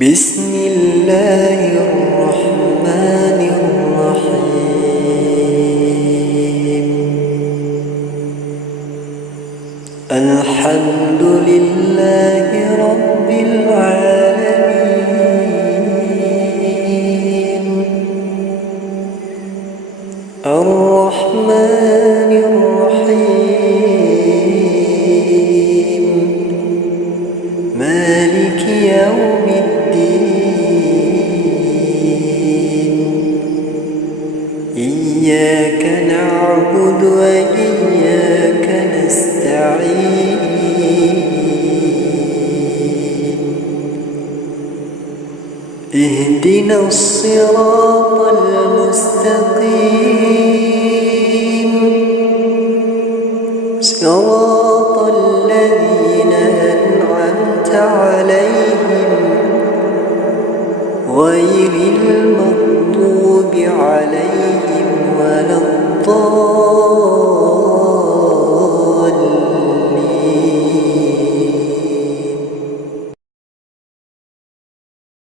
بسم الله الرحمن الرحيم. الحمد لله رب العالمين. الرحمن الرحيم. مالك يوم الدين. إياك نعبد وإياك نستعين. اهدنا الصراط المستقيم. صراط الذين أنعمت عليهم غير المغضوب عليهم ولا الضالين.